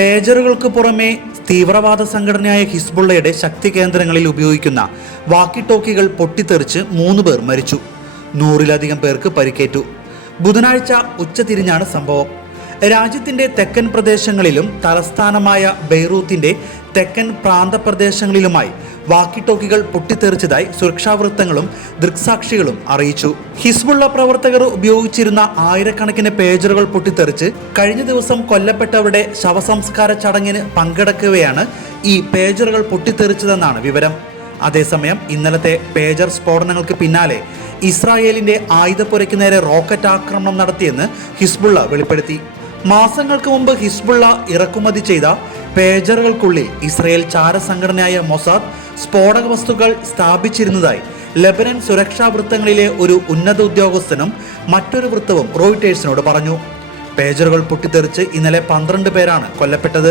പേജറുകൾക്ക് പുറമെ തീവ്രവാദ സംഘടനയായ ഹിസ്ബുള്ളയുടെ ശക്തി കേന്ദ്രങ്ങളിൽ ഉപയോഗിക്കുന്ന വാക്കി ടോക്കികൾ പൊട്ടിത്തെറിച്ച് മൂന്ന് പേർ മരിച്ചു. നൂറിലധികം പേർക്ക് പരിക്കേറ്റു. ബുധനാഴ്ച ഉച്ചതിരിഞ്ഞാണ് സംഭവം. രാജ്യത്തിന്റെ തെക്കൻ പ്രദേശങ്ങളിലും തലസ്ഥാനമായ ബെയ്റൂത്തിന്റെ തെക്കൻ പ്രാന്തപ്രദേശങ്ങളിലുമായി വാക്കി ടോക്കികൾ പൊട്ടിത്തെറിച്ചതായി സുരക്ഷാ വൃത്തങ്ങളും ദൃക്സാക്ഷികളും അറിയിച്ചു. ഹിസ്ബുള്ള പ്രവർത്തകർ ഉപയോഗിച്ചിരുന്ന ആയിരക്കണക്കിന് പേജറുകൾ പൊട്ടിത്തെറിച്ച് കഴിഞ്ഞ ദിവസം കൊല്ലപ്പെട്ടവരുടെ ശവസംസ്കാര ചടങ്ങിന് പങ്കെടുക്കുകയാണ് ഈ പേജറുകൾ പൊട്ടിത്തെറിച്ചതെന്നാണ് വിവരം. അതേസമയം ഇന്നലത്തെ പേജർ സ്ഫോടനങ്ങൾക്ക് പിന്നാലെ ഇസ്രായേലിന്റെ ആയുധപ്പുരയ്ക്ക് നേരെ റോക്കറ്റ് ആക്രമണം നടത്തിയെന്ന് ഹിസ്ബുള്ള വെളിപ്പെടുത്തി. മാസങ്ങൾക്ക് മുമ്പ് ഹിസ്ബുള്ള ഇറക്കുമതി ചെയ്ത പേജറുകൾക്കുള്ളിൽ ഇസ്രായേൽ ചാരസംഘടനയായ മൊസാദ് സ്ഫോടക വസ്തുക്കൾ സ്ഥാപിച്ചിരുന്നതായി ലബനൻ സുരക്ഷാ വൃത്തങ്ങളിലെ ഒരു ഉന്നത ഉദ്യോഗസ്ഥനും മറ്റൊരു വൃത്തവും റോയിട്ടേഴ്സിനോട് പറഞ്ഞു. പേജറുകൾ പൊട്ടിത്തെറിച്ച് ഇന്നലെ പന്ത്രണ്ട് പേരാണ് കൊല്ലപ്പെട്ടത്.